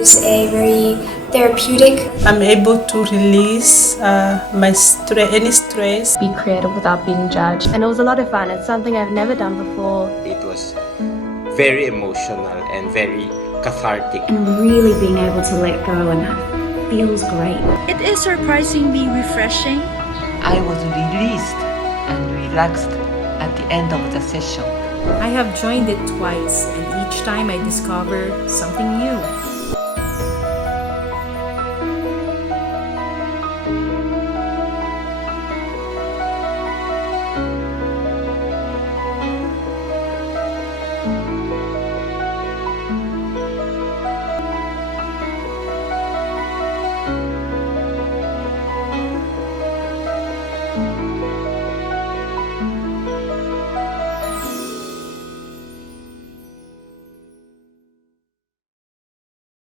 was a very therapeutic. I'm able to release any stress. Be creative without being judged. And it was a lot of fun. It's something I've never done before. It was very emotional and very cathartic. And really being able to let go, and that feels great. It is surprisingly refreshing. I was released and relaxed at the end of the session. I have joined it twice, and each time I discover something new.